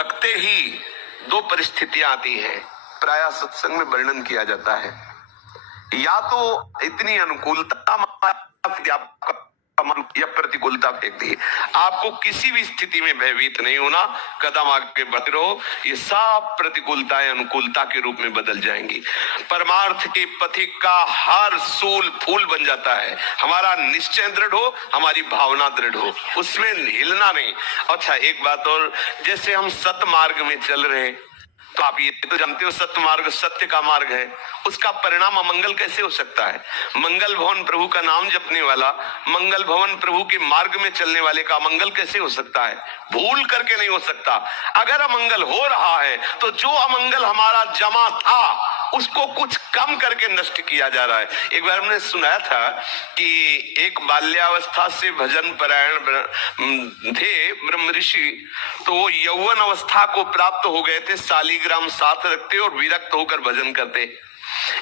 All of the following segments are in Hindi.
लगते ही दो परिस्थितियां आती हैं, प्रायः सत्संग में वर्णन किया जाता है। या तो इतनी अनुकूलता या प्रतिकूलता फेंक दी, आपको किसी भी स्थिति में भयभीत नहीं होना, कदम आगे बढ़ते रहो, ये सब प्रतिकूलताएं अनुकूलता के रूप में बदल जाएंगी। परमार्थ के पथिक का हर सूल फूल बन जाता है। हमारा निश्चय दृढ़ हो, हमारी भावना दृढ़ हो, उसमें हिलना नहीं। अच्छा, एक बात और, जैसे हम सत्य मार्ग में चल रहे हैं, तो आप ये तो जानते हो सत्य मार्ग सत्य का मार्ग है, उसका परिणाम अमंगल कैसे हो सकता है? मंगल भवन प्रभु का नाम जपने वाला, मंगल भवन प्रभु के मार्ग में चलने वाले का अमंगल कैसे हो सकता है? भूल करके नहीं हो सकता। अगर अमंगल हो रहा है तो जो अमंगल हमारा जमा था उसको कुछ कम करके नष्ट किया जा रहा है। एक बार हमने सुनाया था कि एक बाल्यावस्था से भजन परायण थे ब्रह्म ऋषि, तो वो यौवन अवस्था को प्राप्त हो गए थे, शालिग्राम साथ रखते और विरक्त होकर भजन करते।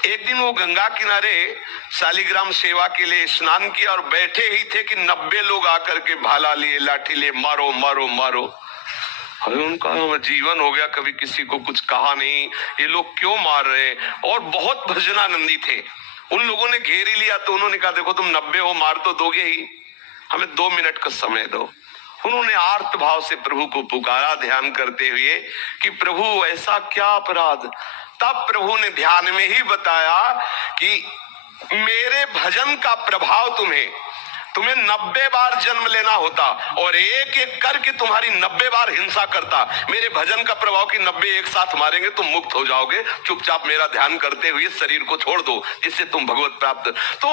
एक दिन वो गंगा किनारे शालिग्राम सेवा के लिए स्नान किया और बैठे ही थे कि 90 लोग आकर के भाला लिए, लाठी लिए, मारो मारो मारो। अरे उनका जीवन हो गया, कभी किसी को कुछ कहा नहीं, ये लोग क्यों मार रहे? और बहुत भजनानंदी थे। उन लोगों ने घेर ही लिया तो उन्होंने कहा, देखो तुम 90 हो, मार तो दोगे ही, हमें 2 मिनट का समय दो। उन्होंने आर्त भाव से प्रभु को पुकारा, ध्यान करते हुए कि प्रभु ऐसा क्या अपराध। तब प्रभु ने ध्यान में ही बताया कि मेरे भजन का प्रभाव तुम्हें 90 बार जन्म लेना होता और एक एक करके तुम्हारी 90 बार हिंसा करता। मेरे भजन का प्रभाव कि 90 एक साथ मारेंगे, तुम मुक्त हो जाओगे, चुपचाप मेरा ध्यान करते हुए शरीर को छोड़ दो, जिससे तुम भगवत प्राप्त। तो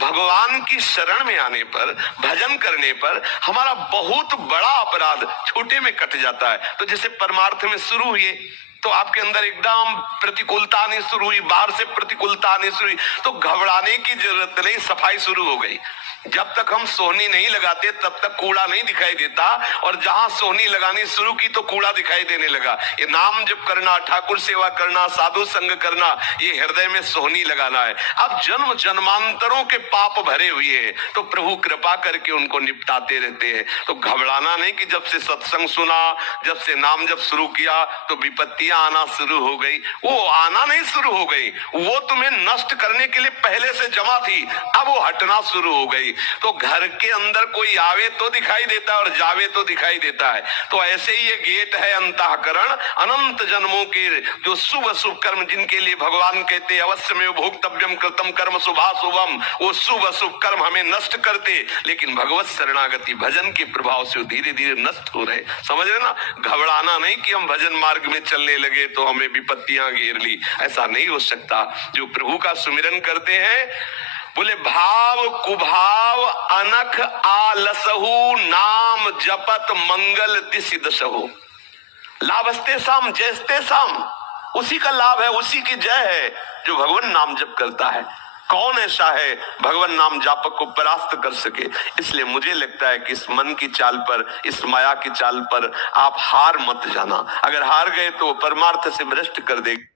भगवान की शरण में आने पर, भजन करने पर हमारा बहुत बड़ा अपराध छोटे में कट जाता है। तो जैसे परमार्थ में शुरू हुए तो आपके अंदर एकदम प्रतिकूलता आनी शुरू हुई, बाहर से प्रतिकूलता आनी शुरू हुई, तो घबराने की जरूरत नहीं, सफाई शुरू हो गई। जब तक हम सोहनी नहीं लगाते तब तक कूड़ा नहीं दिखाई देता, और जहां सोहनी लगानी शुरू की तो कूड़ा दिखाई देने लगा। ये नाम जप करना, ठाकुर सेवा करना, साधु संग करना, ये हृदय में सोहनी लगाना है। अब जन्म जन्मांतरों के पाप भरे हुए हैं, तो प्रभु कृपा करके उनको निपटाते रहते हैं। तो घबराना नहीं कि जब से सत्संग सुना, जब से नाम जप शुरू किया तो विपत्तियां आना शुरू हो गई। वो आना नहीं शुरू हो गई, वो तुम्हें नष्ट करने के लिए पहले से जमा थी, अब वो हटना शुरू हो गई। तो घर के अंदर कोई आवे तो दिखाई देता है और जावे तो दिखाई देता है। तो ऐसे ही ये गेट है अंतःकरण, अनंत जन्मों के जो शुभ अशुभ कर्म, जिनके लिए भगवान कहते अवश्य में भोक्तव्यम कृतम कर्म शुभाशुभम, वो शुभ अशुभ कर्म हमें नष्ट करते, लेकिन भगवत शरणागति भजन के प्रभाव से धीरे धीरे नष्ट हो रहे। समझ रहे ना? घबराना नहीं कि हम भजन मार्ग में चलने लगे तो हमें विपत्तियां घेर ली, ऐसा नहीं हो सकता। जो प्रभु का सुमिरन करते हैं, बोले भाव कुभाव अनख आलसहु, नाम जपत मंगल दिशि दशहु। लाभस्ते साम जयस्ते साम, उसी का लाभ है, उसी की जय है जो भगवान नाम जप करता है। कौन ऐसा है भगवान नाम जापक को परास्त कर सके? इसलिए मुझे लगता है कि इस मन की चाल पर, इस माया की चाल पर आप हार मत जाना। अगर हार गए तो परमार्थ से भ्रष्ट कर देगी।